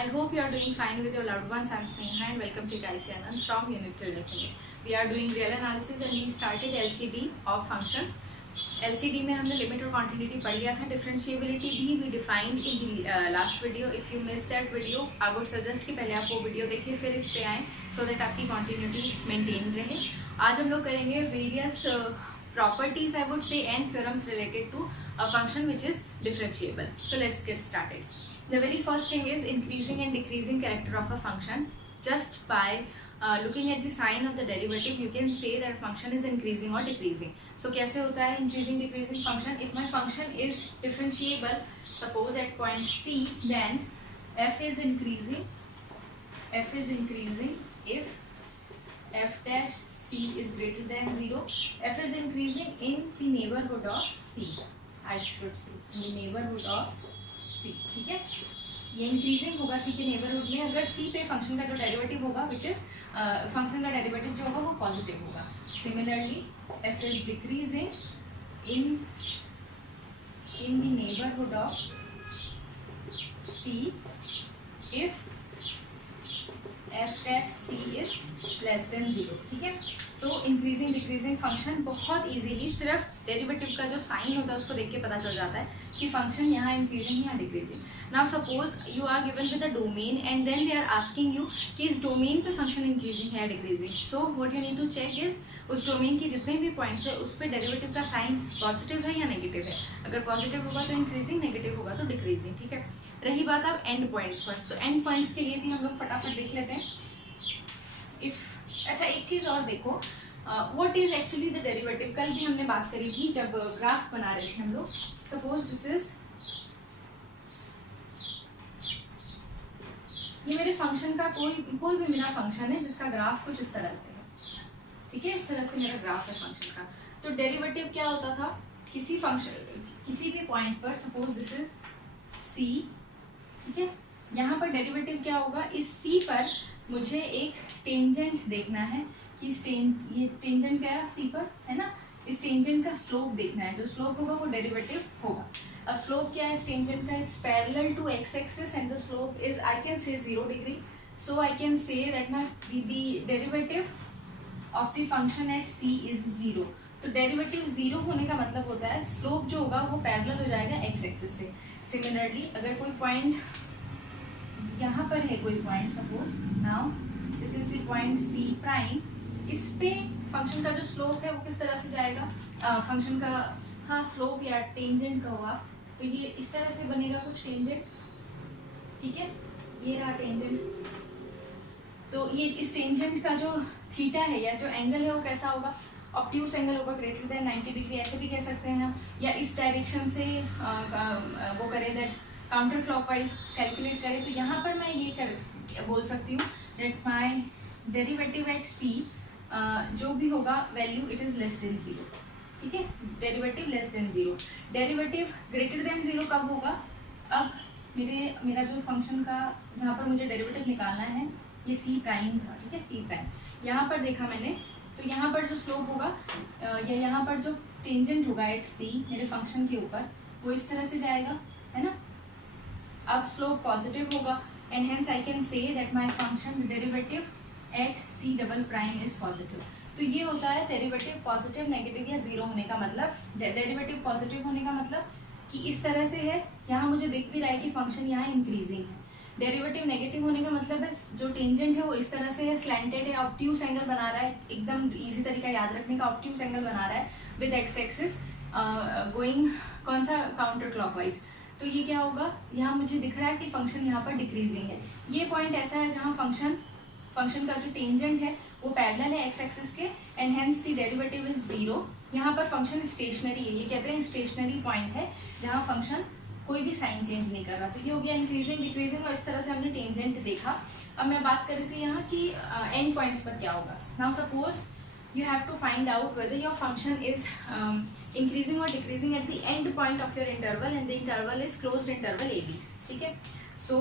I hope you are doing fine with your loved ones. I'm Sneha and welcome to IC Anand from Unit 12. We are doing real analysis and we started LCD of functions. LCD में हमने limit और continuity पढ़ लिया था. Differentiability भी we defined in the last video. If you missed that video, I would suggest कि पहले आप वो वीडियो देखिए फिर इस पे आएँ so that आपकी कॉन्टिन्यूटी मेंटेन रहे. आज हम लोग करेंगे various properties I would say and theorems related to a function which is differentiable. So let's get started. The very first thing is increasing and decreasing character of a function. Just by looking at the sign of the derivative you can say that function is increasing or decreasing. So कैसे होता है increasing decreasing function? If my function is differentiable, suppose at point C, then f is increasing if f dash C is greater than 0. F is increasing in the neighborhood of C. I should say in the neighborhood of C. ठीक है, ये increasing होगा C के neighborhood में अगर C पे function का जो derivative होगा which is function का derivative जो होगा वो positive होगा. Similarly, F is decreasing in the neighborhood of C if f dash C is less than 0. ठीक है, सो इंक्रीजिंग डिक्रीजिंग फंक्शन बहुत इजीली सिर्फ डेरिवेटिव का जो साइन होता है उसको देख के पता चल जाता है कि फंक्शन यहाँ इंक्रीजिंग या decreasing. Now suppose you are given with a domain and then they are asking you कि इस डोमेन पे फंक्शन इंक्रीजिंग है या decreasing. So what you need to check is उस डोमेन की जितने भी पॉइंट्स है उस पर डेरिवेटिव का साइन पॉजिटिव है या नेगेटिव है. अगर पॉजिटिव होगा तो इंक्रीजिंग, नेगेटिव होगा तो डिक्रीजिंग. ठीक है, रही बात अब एंड पॉइंट्स पर. सो एंड पॉइंट्स के लिए भी हम लोग फटाफट देख लेते हैं. अच्छा, एक चीज और देखो, what is actually the derivative. कल भी हमने बात करी थी जब ग्राफ बना रहे थे हम लोग. सपोज दिस इज, ये मेरे फंक्शन का कोई भी मेरा फंक्शन है जिसका ग्राफ कुछ इस तरह से है. ठीक है, इस तरह से मेरा ग्राफ है फंक्शन का. तो डेरिवेटिव क्या होता था किसी फंक्शन किसी भी पॉइंट पर. Suppose this is C. ठीक है, यहाँ पर डेरिवेटिव क्या होगा, इस C पर मुझे एक टेंजेंट देखना है कि ये टेंजेंट क्या है C पर, है ना. इस टेंजेंट का स्लोप देखना है, जो स्लोप होगा वो डेरिवेटिव होगा. अब स्लोप क्या है इस टेंजेंट का, it's parallel to x axis and the slope is I can say 0 degree. So I can say that my the derivative of the function at C is 0. तो derivative 0 होने का मतलब होता है स्लोप जो होगा वो पैरेलल हो जाएगा x एक्सिस से. सिमिलरली अगर कोई पॉइंट यहाँ पर है, कोई point suppose now this is the point C prime, इस पे फंक्शन का जो स्लोप है वो किस तरह से जाएगा, फंक्शन का हाँ स्लोप या टेंजेंट का हुआ तो ये इस तरह से बनेगा कुछ टेंजेंट. ठीक है, ये रहा टेंजेंट. तो ये इस टेंजेंट का जो थीटा है या जो एंगल है वो कैसा होगा, ऑब्ट्यूस एंगल होगा ग्रेटर देन 90 डिग्री. ऐसे भी कह सकते हैं हम, या इस डायरेक्शन से वो करें दैट काउंटर क्लॉकवाइज कैलकुलेट करें. तो यहाँ पर मैं ये बोल सकती हूँ that my derivative eight C जो भी होगा value it is less then 0. ठीक है, derivative less than 0. Derivative greater than 0 कब होगा, अब मेरा जो फंक्शन का जहाँ पर मुझे डेरिवेटिव निकालना है ये C प्राइम था. ठीक है, C प्राइम यहाँ पर देखा मैंने, तो यहाँ पर जो स्लोप होगा या यहाँ पर जो टेंजेंट होगा एट C मेरे फंक्शन के ऊपर वो इस तरह से जाएगा, है ना. अब स्लोप पॉजिटिव होगा and hence I can say that my function derivative eight C double prime is positive. तो ये होता है डेरिवेटिव पॉजिटिव, नेगेटिव या 0 होने का मतलब. डेरिवेटिव पॉजिटिव होने का मतलब कि इस तरह से है, यहाँ मुझे दिख भी रहा है कि फंक्शन यहाँ इंक्रीजिंग है. डेरिवेटिव नेगेटिव होने का मतलब है जो टेंजेंट है वो इस तरह से है, स्लैंटेड है, ऑब्ट्यूस एंगल बना रहा है. एकदम इजी तरीका याद रखने का, ऑब्ट्यूस एंगल बना रहा है विद x एक्सिस गोइंग कौन सा काउंटर क्लॉकवाइज. तो ये क्या होगा, यहाँ मुझे दिख रहा है कि फंक्शन यहाँ पर डिक्रीजिंग है. ये पॉइंट ऐसा है जहाँ फंक्शन का जो टेंजेंट है वो पैरेलल है x एक्सिस के and hence the derivative is 0. यहाँ पर फंक्शन स्टेशनरी है, ये कहते हैं स्टेशनरी पॉइंट है जहाँ फंक्शन कोई भी साइन चेंज नहीं कर रहा. तो ये हो गया इंक्रीजिंग डिक्रीजिंग और इस तरह से हमने टेंजेंट देखा. अब मैं बात कर रही थी यहाँ कि एंड पॉइंट्स पर क्या होगा. Now suppose you have to find out whether your function is increasing or decreasing at the end point of your interval and the interval is closed interval AB. ठीक है, so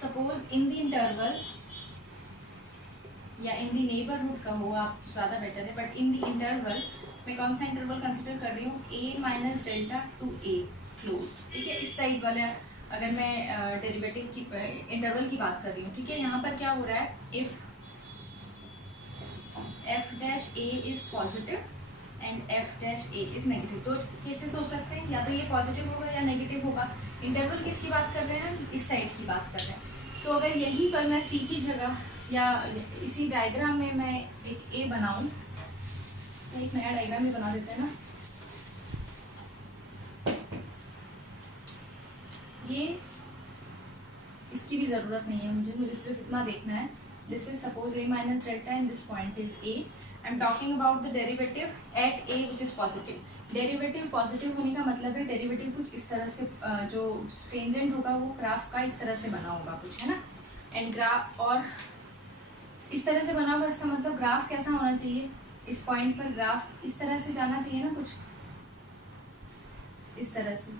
suppose in the interval या in the neighborhood का हो आप तो ज़्यादा better है, but in the interval मैं कौन सा इंटरवल कंसिडर कर रही हूँ, A minus delta two A close. ठीक है, इस साइड वाला अगर मैं डेरिवेटिव की इंटरवल की बात कर रही हूँ, ठीक है, यहाँ पर क्या हो रहा है, if F dash A is positive and f dash A is negative, तो केसेस हो सकते हैं, या तो ये पॉजिटिव होगा या नेगेटिव होगा। इंटरवल किसकी बात कर रहे हैं, इस साइड की बात कर रहे हैं। तो अगर यहीं पर मैं सी की जगह या इसी डायग्राम में मैं एक ए बनाऊं, एक नया डायग्राम भी बना देते हैं ना, ये इसकी भी ज़रूरत नहीं है मुझे सिर्फ इतना देखना है, this is suppose a minus delta and this point is a। I am talking about the derivative eight a which is positive. Derivative positive होने का मतलब है डेरिवेटिव कुछ इस तरह से जो टेंजेंट होगा वो ग्राफ का इस तरह से बना होगा कुछ, है ना, एंड ग्राफ और इस तरह से बना होगा, इसका मतलब ग्राफ कैसा होना चाहिए, इस पॉइंट पर ग्राफ इस तरह से जाना चाहिए ना, कुछ इस तरह से,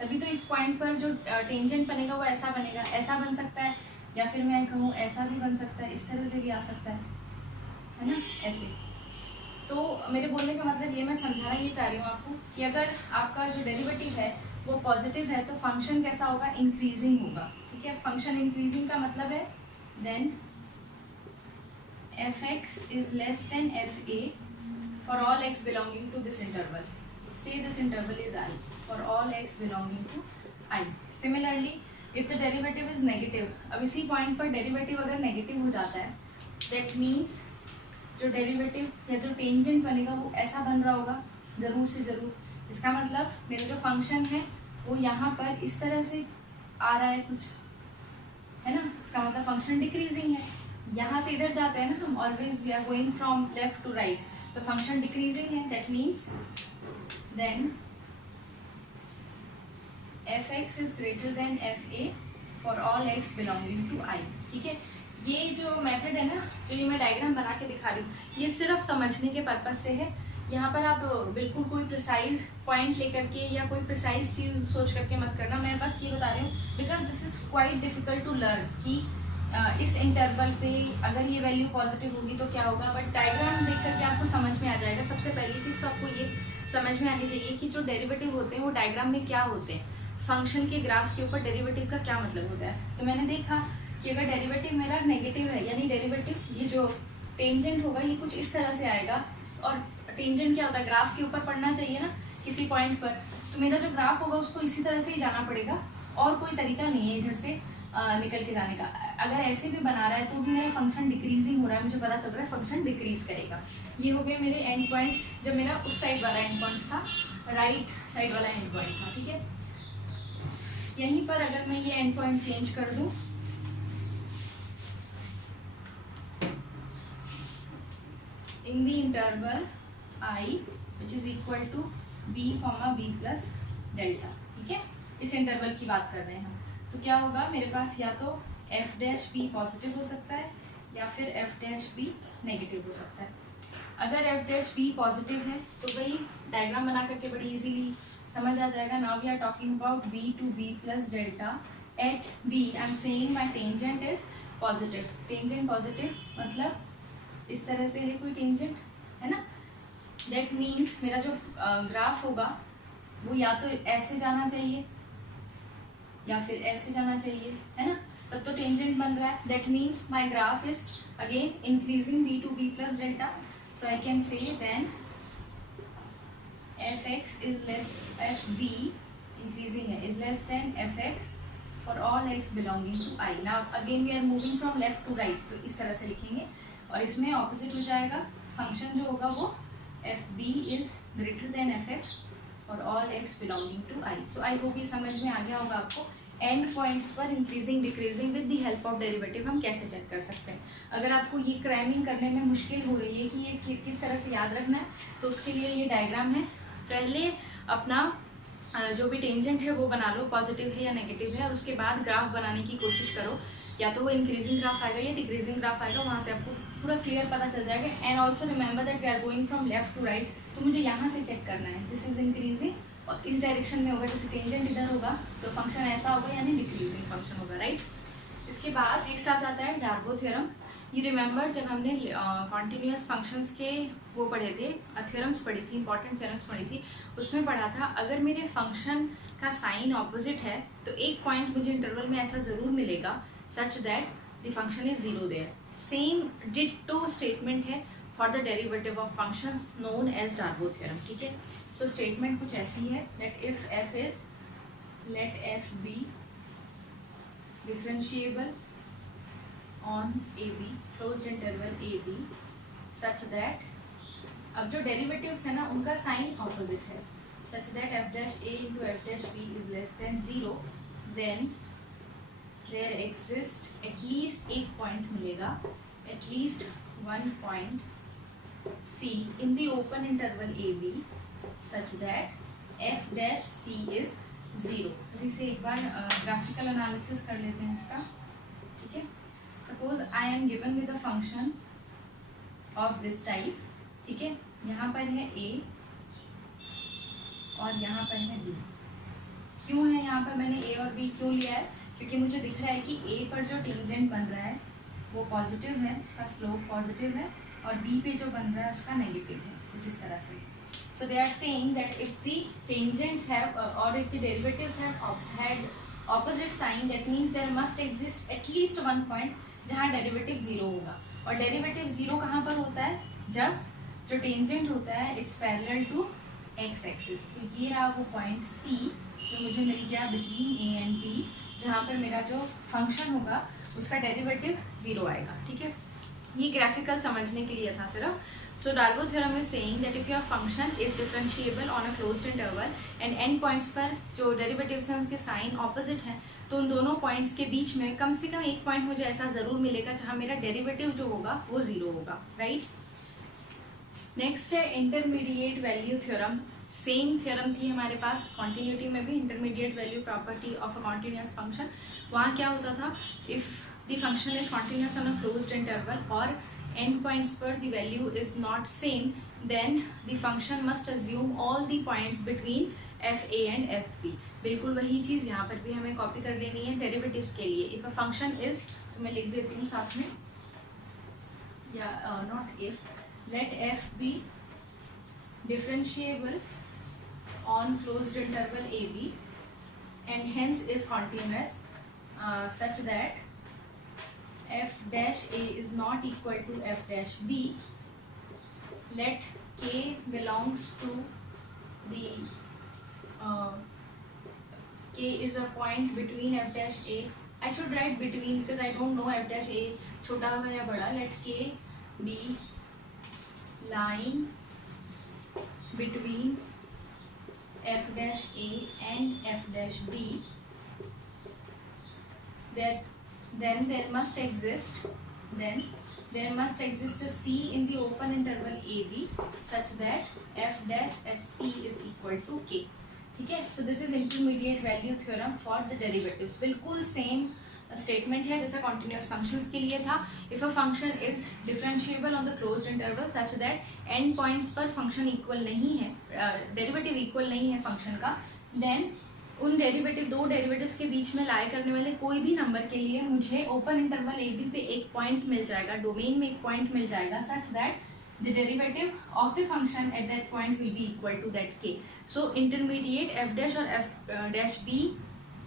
तभी तो इस पॉइंट पर जो टेंजेंट बनेगा वो ऐसा बनेगा, ऐसा बन सकता है, या फिर मैं कहूँ ऐसा भी बन सकता है, इस तरह से भी आ सकता है ना, ऐसे। तो मेरे बोलने का मतलब ये मैं समझाना ये चाह रही हूँ आपको कि अगर आपका जो डेरिवेटिव है वो पॉजिटिव है तो फंक्शन कैसा होगा, इंक्रीजिंग होगा, ठीक है। फंक्शन इंक्रीजिंग का मतलब है then f x is less than f a for all x belonging to this interval, say this interval is I for all x belonging to I. Similarly, if the derivative is negative, अब इसी point पर derivative अगर negative हो जाता है, that means जो derivative या जो टेंजेंट बनेगा वो ऐसा बन रहा होगा ज़रूर से ज़रूर। इसका मतलब मेरा जो फंक्शन है वो यहाँ पर इस तरह से आ रहा है कुछ, है ना, इसका मतलब फंक्शन डिक्रीजिंग है। यहाँ से इधर जाते हैं ना हम, always we are going from left to right, तो फंक्शन डिक्रीजिंग है, that means then f(x) is greater than fa for all x belonging to I, ठीक है। ये जो मेथड है ना, जो ये मैं डायग्राम बना के दिखा रही हूँ, ये सिर्फ समझने के पर्पज से है। यहाँ पर आप बिल्कुल कोई प्रिसाइज पॉइंट लेकर के या कोई प्रिसाइज चीज़ सोच करके मत करना, मैं बस ये बता रही हूँ because this is quite difficult to learn कि इस इंटरवल पे अगर ये वैल्यू पॉजिटिव होगी तो क्या होगा, बट डायग्राम देख करके आपको समझ में आ जाएगा। सबसे पहली चीज़ तो आपको ये समझ में आनी चाहिए कि जो डेरिवेटिव होते हैं वो डायग्राम में क्या होते हैं, फंक्शन के ग्राफ के ऊपर डेरिवेटिव का क्या मतलब होता है। तो मैंने देखा कि अगर डेरिवेटिव मेरा नेगेटिव है, यानी डेरिवेटिव ये जो टेंजेंट होगा ये कुछ इस तरह से आएगा, और टेंजेंट क्या होता है, ग्राफ के ऊपर पड़ना चाहिए ना किसी पॉइंट पर, तो मेरा जो ग्राफ होगा उसको इसी तरह से ही जाना पड़ेगा, और कोई तरीका नहीं है इधर से निकल के जाने का। अगर ऐसे भी बना रहा है तो भी मेरा फंक्शन डिक्रीजिंग हो रहा है, मुझे पता चल रहा है फंक्शन डिक्रीज करेगा। ये हो गए मेरे एंड पॉइंट्स, जब मेरा उस साइड वाला एंड पॉइंट्स था, राइट साइड वाला एंड पॉइंट था, ठीक है। यहीं पर अगर मैं ये एंड पॉइंट चेंज कर दूं, in the interval I which is equal to b, b plus delta, ठीक है, इस इंटरवल की बात कर रहे हैं हम। तो क्या होगा, मेरे पास या तो एफ डैश बी पॉजिटिव हो सकता है या फिर एफ डैश बी नेगेटिव हो सकता है। अगर एफ डैश बी पॉजिटिव है तो वही डायग्राम बना करके बड़ी इजीली समझ आ जाएगा। Now we are talking about b to b plus delta at b, I am saying my tangent is positive. Tangent positive मतलब इस तरह से है कोई टेंजेंट, है ना, दैट मीन्स मेरा जो ग्राफ होगा वो या तो ऐसे जाना चाहिए या फिर ऐसे जाना चाहिए, है ना, तब तो टेंजेंट बन रहा है। That means my graph is again increasing b to b plus delta, so I can say then f x is less, f b increasing है, is less than f x for all x belonging to I. Now again we are moving from left to right, तो इस तरह से लिखेंगे और इसमें opposite हो जाएगा, फंक्शन जो होगा वो f b is greater than f x for all x belonging to I. So I hope ये समझ में आ गया होगा आपको एंड पॉइंट्स पर increasing decreasing with the help of derivative हम कैसे चेक कर सकते हैं। अगर आपको ये क्रैमिंग करने में मुश्किल हो रही है कि ये किस तरह से याद रखना है, तो उसके लिए ये डायग्राम है। पहले अपना जो भी टेंजेंट है वो बना लो, पॉजिटिव है या नेगेटिव है, और उसके बाद ग्राफ बनाने की कोशिश करो, या तो वो इंक्रीजिंग ग्राफ आएगा या डिक्रीजिंग ग्राफ आएगा, वहाँ से आपको पूरा क्लियर पता चल जाएगा। And also remember that we are going from left to right, तो मुझे यहाँ से चेक करना है, दिस इज इंक्रीजिंग, और इस डायरेक्शन में होगा, जैसे टेंजेंट इधर होगा तो फंक्शन ऐसा होगा, यानी डिक्रीजिंग फंक्शन होगा, राइट। इसके बाद नेक्स्ट आ जाता है डार्बो थ्योरम। ये रिमेंबर जब हमने कॉन्टिन्यूस फंक्शंस के वो पढ़े थे, थ्योरम्स पढ़ी थी, इंपॉर्टेंट थ्योरम्स पढ़ी थी, उसमें पढ़ा था अगर मेरे फंक्शन का साइन ऑपोजिट है तो एक पॉइंट मुझे इंटरवल में ऐसा ज़रूर मिलेगा such that the function is zero there. Same ditto statement है for the derivative of functions known as Darboux theorem. ठीक है, सो स्टेटमेंट कुछ ऐसी है that if f is let f be differentiable on a b closed interval a b such that, अब जो derivatives है ना उनका साइन ऑपोजिट है, such that f dash a into f dash b is less than zero, then there exist at least एक point मिलेगा, at least one point c in the open interval a b such that f dash c is zero. इसे एक बार graphical analysis कर लेते हैं इसका। ठीक है, suppose I am given with a function of this type. ठीक है, यहाँ पर है a और यहाँ पर है b। क्यों है यहाँ पर मैंने a और b क्यों लिया है? क्योंकि मुझे दिख रहा है कि a पर जो टेंजेंट बन रहा है वो पॉजिटिव है, उसका स्लोप पॉजिटिव है, और b पे जो बन रहा है उसका नेगेटिव है, कुछ इस तरह से। So they are saying that if the tangents have और if the derivatives had opposite sign, that means there must exist at least one point जहाँ डेरिवेटिव जीरो होगा। और डेरिवेटिव जीरो कहाँ पर होता है? जब जो टेंजेंट होता है it's parallel to x axis. तो ये रहा वो पॉइंट सी जो मुझे मिल गया बिटवीन ए एंड बी, जहाँ पर मेरा जो फंक्शन होगा उसका डेरिवेटिव जीरो आएगा। ठीक है, ये ग्राफिकल समझने के लिए था सिर्फ। So Darboux theorem is saying that if your function is differentiable on a closed interval and end points पर जो डेरिवेटिव्स हैं उसके साइन ऑपोजिट हैं, तो उन दोनों पॉइंट्स के बीच में कम से कम एक पॉइंट मुझे ऐसा ज़रूर मिलेगा जहाँ मेरा डेरिवेटिव जो होगा वो जीरो होगा, राइट। नेक्स्ट है intermediate value theorem. Same theorem थी हमारे पास कॉन्टिन्यूटी में भी, intermediate value property of a continuous function. वहाँ क्या होता था, if the function is continuous on a closed interval और एंड पॉइंट्स पर the value is not same, then the function must assume all the points between f a and f b. बिल्कुल वही चीज़ यहाँ पर भी हमें कॉपी कर लेनी है डेरिवेटिव्स के लिए। इफ़ अ फंक्शन इज, तो मैं लिख देती हूँ साथ में, या not if, let f be differentiable on closed interval a b and hence is continuous such that f dash a is not equal to f dash b, let k belongs to the k is a point between f dash a, I should write between because I don't know f dash a छोटा होगा या बड़ा, let k be line between f dash a and f dash b, that then there must exist a c in the open interval a b such that f dash at c is equal to k। ठीक है, so this is intermediate value theorem for the derivatives। बिल्कुल same statement है जैसा continuous functions के लिए था। If a function is differentiable on the closed interval such that and points पर function equal नहीं है, डेरिवेटिव इक्वल नहीं है फंक्शन का, देन उन डेरिवेटिव, दो डेरिवेटिव्स के बीच में लाई करने वाले कोई भी नंबर के लिए मुझे ओपन इंटरवल ए बी पे एक पॉइंट मिल जाएगा, डोमेन में एक पॉइंट मिल जाएगा such that the derivative of the function at that point will be equal to that k। so intermediate f dash और f dash b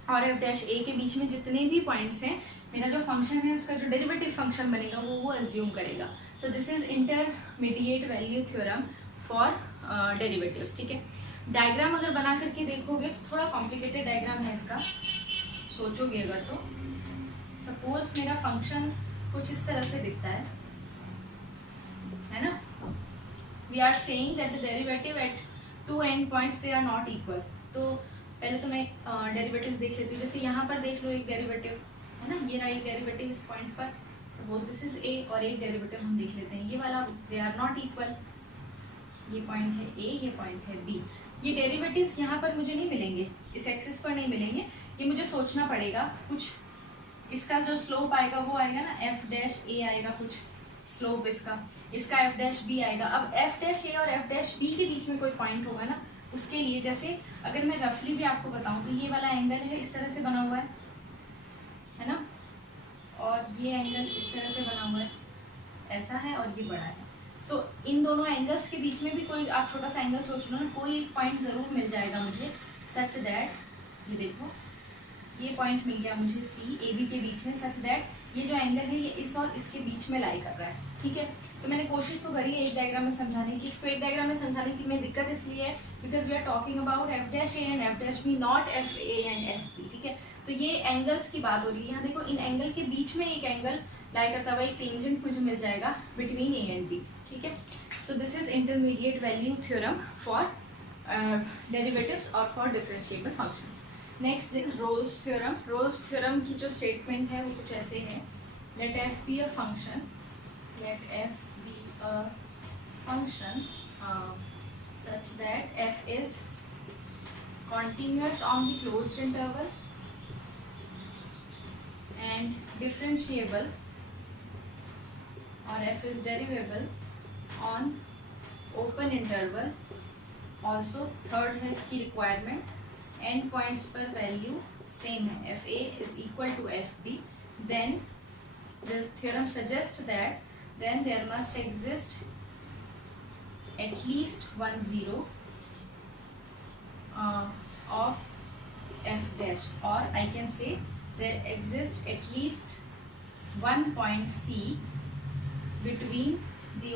और f dash a के बीच में जितने भी पॉइंट्स हैं, मेरा जो फंक्शन है उसका जो डेरिवेटिव फंक्शन बनेगा वो अज्यूम करेगा। सो this is intermediate value theorem for derivatives. ठीक है, डायग्राम अगर बना करके देखोगे तो थोड़ा कॉम्प्लिकेटेड डायग्राम है इसका, सोचोगे अगर तो। सपोज मेरा फंक्शन कुछ इस तरह से दिखता है ना, we are saying that the derivative at two end points they are not equal. तो पहले तो मैं डेरिवेटिव्स देख लेती हूँ, जैसे यहाँ पर देख लो एक डेरिवेटिव है ना, ये रहा एक डेरिवेटिव इस पॉइंट पर, सपोज दिस इज ए, और एक डेरिवेटिव हम देख लेते हैं ये वाला, दे आर नॉट इक्वल, ये पॉइंट है ए, ये पॉइंट है बी। ये डेरिवेटिव्स यहाँ पर मुझे नहीं मिलेंगे, इस एक्सिस पर नहीं मिलेंगे, ये मुझे सोचना पड़ेगा कुछ, इसका जो स्लोप आएगा वो आएगा ना एफ डैश ए आएगा, कुछ स्लोप इसका एफ डैश बी आएगा। अब एफ डैश ए और एफ डैश बी के बीच में कोई पॉइंट होगा ना, उसके लिए जैसे अगर मैं रफली भी आपको बताऊं तो ये वाला एंगल है इस तरह से बना हुआ है ना, और ये एंगल इस तरह से बना हुआ है, ऐसा है, और ये बड़ा है। तो इन दोनों एंगल्स के बीच में भी कोई आप छोटा सा एंगल सोच लो ना, कोई एक पॉइंट ज़रूर मिल जाएगा मुझे सच दैट ये देखो ये पॉइंट मिल गया मुझे सी ए बी के बीच में, सच दैट ये जो एंगल है ये इस और इसके बीच में लाई कर रहा है, ठीक है। तो मैंने कोशिश तो करी है एक डायग्राम में समझाने की। इसको एक डायग्राम में समझाने की में दिक्कत इसलिए है because we are talking about f dash a and f dash b, not f a and f b, ठीक है। तो ये एंगल्स की बात हो रही है। यहाँ देखो इन एंगल के बीच में एक एंगल लाई करता हुआ एक टेंजेंट मुझे मिल जाएगा बिटवीन ए एंड बी, ठीक है। So this is intermediate value theorem for derivatives और for differentiable functions. Next is Rolle's theorem. Rolle's theorem की जो स्टेटमेंट है वो कुछ ऐसे है, let f be a function, let f be a function such that f is continuous on the closed interval and differentiable, or f is derivable on open interval. Also third है इसकी requirement, end points पर value same है, f a is equal to f b. Then the theorem suggests that then there must exist at least one zero of f dash, or I can say there exists at least one point C between the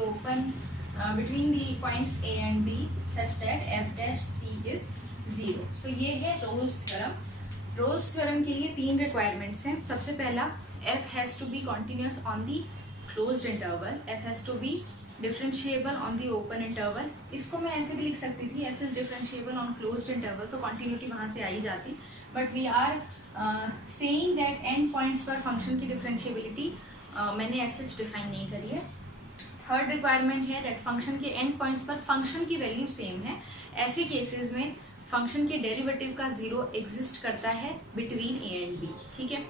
between the points A and B such that f dash C is 0. So ये है roles theorem. Rolle's theorem के लिए 3 requirements हैं। सबसे पहला, f has to be continuous on the closed interval, f has to be differentiable on the open interval. इसको मैं ऐसे भी लिख सकती थी, f is differentiable on closed interval, तो continuity वहाँ से आ ही जाती। But we are saying that end points पर function की differentiability मैंने as such define नहीं करी है। थर्ड रिक्वायरमेंट है that function के end points पर function की वैल्यू सेम है। ऐसे केसेस में फंक्शन के डेरिवेटिव का 0 एग्जिस्ट करता है बिटवीन ए एंड बी, ठीक है।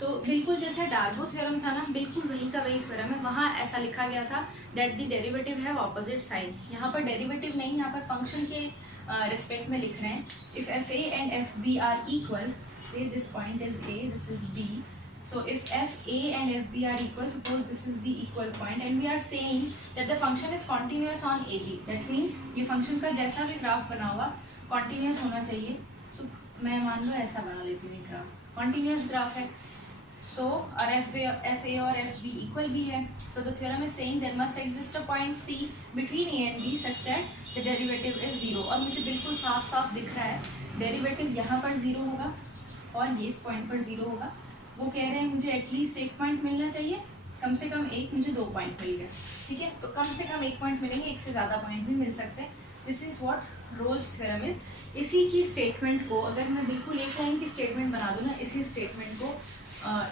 तो बिल्कुल जैसा डार्बो थ्योरम था ना, बिल्कुल वही का वही थ्योरम है। वहाँ ऐसा लिखा गया था that the derivative have opposite sign. यहाँ पर डेरिवेटिव नहीं, यहाँ पर फंक्शन के रिस्पेक्ट में लिख रहे हैं। If f a and f b are equal, say this point is a, this is b, so if f a and f b are equal, suppose this is the equal point and we are saying that the function is continuous on a b, that means ये function का जैसा भी graph बना हुआ continuous होना चाहिए। so मैं मान लो ऐसा बना लेती हूँ ग्राफ, continuous ग्राफ है। so और f a और f b equal भी है। so the theorem is saying there must exist a point c between a and b such that the derivative is 0। और मुझे बिल्कुल साफ साफ दिख रहा है डेरिवेटिव यहाँ पर 0 होगा और ये इस पॉइंट पर 0 होगा। वो कह रहे हैं मुझे एटलीस्ट 1 पॉइंट मिलना चाहिए, कम से कम 1, मुझे 2 पॉइंट मिल गए, ठीक है। तो कम से कम 1 पॉइंट मिलेंगे, 1 से ज़्यादा पॉइंट भी मिल सकते हैं। This is what Rolle's theorem is. इसी की स्टेटमेंट को अगर मैं बिल्कुल एक लाइन की स्टेटमेंट बना दूँ ना, इसी स्टेटमेंट को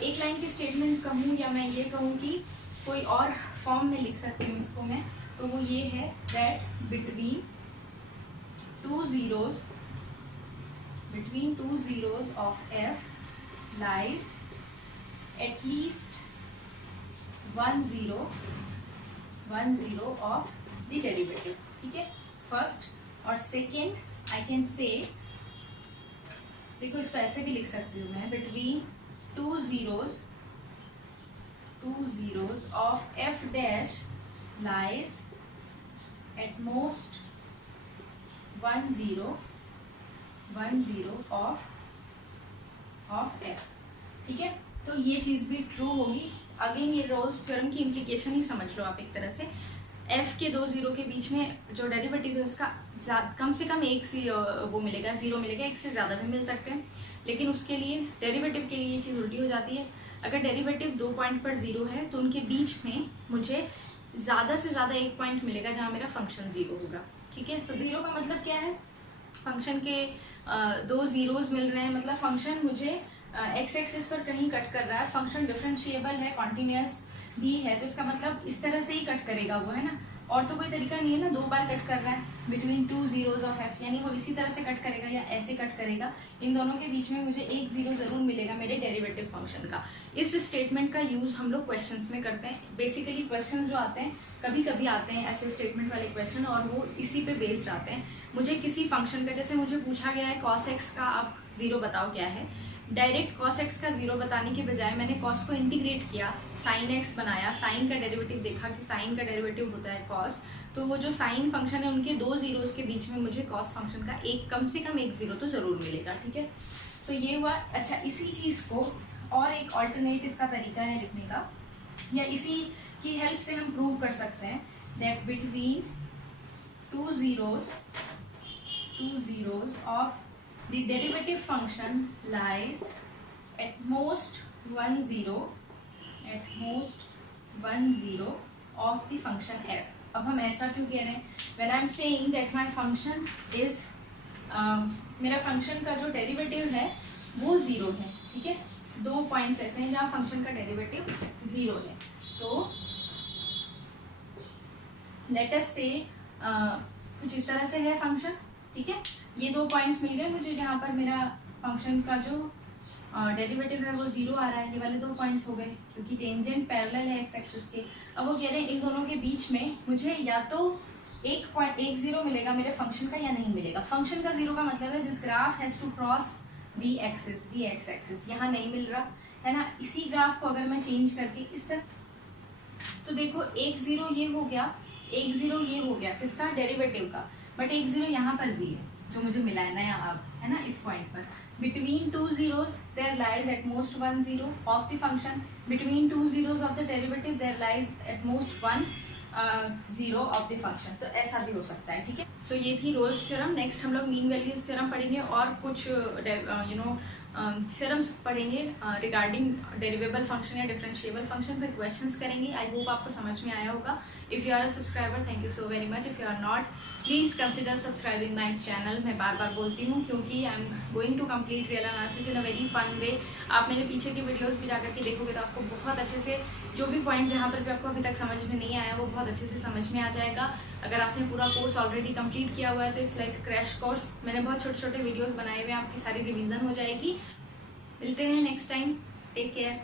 एक लाइन की स्टेटमेंट कहूँ या मैं ये कहूँ कि कोई और फॉर्म में लिख सकती हूँ इसको मैं, तो वो ये है that between two zeros of F lies at least 1 0 of the derivative, ठीक है। फर्स्ट और सेकेंड आई कैन से, देखो इसको ऐसे भी लिख सकती हूँ मैं, between two zeros of f dash lies at most 1 0 of f, ठीक है। तो ये चीज़ भी ट्रू होगी। अगेन ये रोल्स थ्योरम की इम्प्लीकेशन ही समझ लो आप एक तरह से। f के 2 0 के बीच में जो डेरिवेटिव है उसका कम से कम 1 से वो मिलेगा, 0 मिलेगा, 1 से ज़्यादा भी मिल सकते हैं। लेकिन उसके लिए डेरिवेटिव के लिए ये चीज़ उल्टी हो जाती है। अगर डेरिवेटिव 2 पॉइंट पर 0 है तो उनके बीच में मुझे ज़्यादा से ज़्यादा 1 पॉइंट मिलेगा जहाँ मेरा फंक्शन 0 होगा, ठीक है। सो 0 का मतलब क्या है, फंक्शन के 2 जीरोज मिल रहे हैं, मतलब फंक्शन मुझे एक्स एक्सिस पर कहीं कट कर रहा है। फंक्शन डिफरेंशिएबल है, कॉन्टिन्यूस भी है, तो इसका मतलब इस तरह से ही कट करेगा वो, है ना। और तो कोई तरीका नहीं है ना, 2 बार कट कर रहा है बिटवीन 2 जीरोज ऑफ एफ, यानी वो इसी तरह से कट करेगा या ऐसे कट करेगा। इन दोनों के बीच में मुझे 1 0 जरूर मिलेगा मेरे डेरिवेटिव फंक्शन का। इस स्टेटमेंट का यूज हम लोग क्वेश्चंस में करते हैं। बेसिकली क्वेश्चंस जो आते हैं कभी कभी आते हैं ऐसे स्टेटमेंट वाले क्वेश्चन, और वो इसी पे बेस्ड आते हैं। मुझे किसी फंक्शन का, जैसे मुझे पूछा गया है cos x का आप 0 बताओ क्या है, डायरेक्ट cos x का 0 बताने के बजाय मैंने cos को इंटीग्रेट किया, sin x बनाया, sin का डेरिवेटिव देखा कि sin का डेरिवेटिव होता है cos, तो वो जो sin फंक्शन है उनके 2 जीरोस के बीच में मुझे cos फंक्शन का कम से कम 1 0 तो ज़रूर मिलेगा, ठीक है। सो ये हुआ। अच्छा, इसी चीज़ को और एक ऑल्टरनेट इसका तरीका है लिखने का, या इसी की हेल्प से हम प्रूव कर सकते हैं that between two zeros of the derivative function lies at most 1 0 of the function f। अब हम ऐसा क्यों कह रहे हैं? When I am saying that my function is, मेरा फंक्शन का जो डेरिवेटिव है वो 0 है, ठीक है। 2 पॉइंट्स ऐसे हैं जहाँ फंक्शन का डेरिवेटिव 0 है। सो लेट अस से कुछ इस तरह से है फंक्शन, ठीक है। ये 2 पॉइंट्स मिल गए मुझे जहाँ पर मेरा फंक्शन का जो डेरिवेटिव है वो 0 आ रहा है। ये वाले 2 पॉइंट्स हो गए क्योंकि टेंजेंट पैरेलल है एक्स एक्सिस के। अब वो कह रहे हैं इन दोनों के बीच में मुझे या तो 1.10 मिलेगा मेरे फंक्शन का या नहीं मिलेगा। फंक्शन का 0 का मतलब है this graph has to cross the axis, the x axis. यहाँ नहीं मिल रहा है ना। इसी ग्राफ को अगर मैं चेंज करके इस तरह, तो देखो 1 0 ये हो गया, 1 0 ये हो गया किसका? डेरिवेटिव का। बट 1 0 यहाँ पर भी है जो मुझे मिला है नया अब, है ना, इस पॉइंट पर। Between 2 zeros there lies at most 1 0 of the function. Between 2 zeros of the derivative there lies at most 1 0 of the function. तो ऐसा भी हो सकता है, ठीक है। सो ये थी रोल्स थ्योरम। नेक्स्ट हम लोग मीन वैल्यूज थ्योरम पढ़ेंगे और कुछ थ्योरम्स पढ़ेंगे रिगार्डिंग डेरिवेबल फंक्शन या डिफरेंशिएबल फंक्शन। फिर क्वेश्चंस करेंगे। आई होप आपको समझ में आया होगा। If you are a subscriber, thank you so very much. If you are not, please consider subscribing my channel. मैं बार बार बोलती हूँ क्योंकि I am going to complete real analysis in a very fun way. आप मेरे पीछे की वीडियोस भी जाकर के देखोगे तो आपको बहुत अच्छे से जो भी पॉइंट जहाँ पर भी आपको अभी तक समझ में नहीं आया वो बहुत अच्छे से समझ में आ जाएगा। अगर आपने पूरा कोर्स ऑलरेडी कंप्लीट किया हुआ है तो इट्स लाइक क्रैश कोर्स। मैंने बहुत छोटे छोटे वीडियोज़ बनाए हुए हैं, आपकी सारी रिविजन हो जाएगी। मिलते हैं नेक्स्ट टाइम। Take care.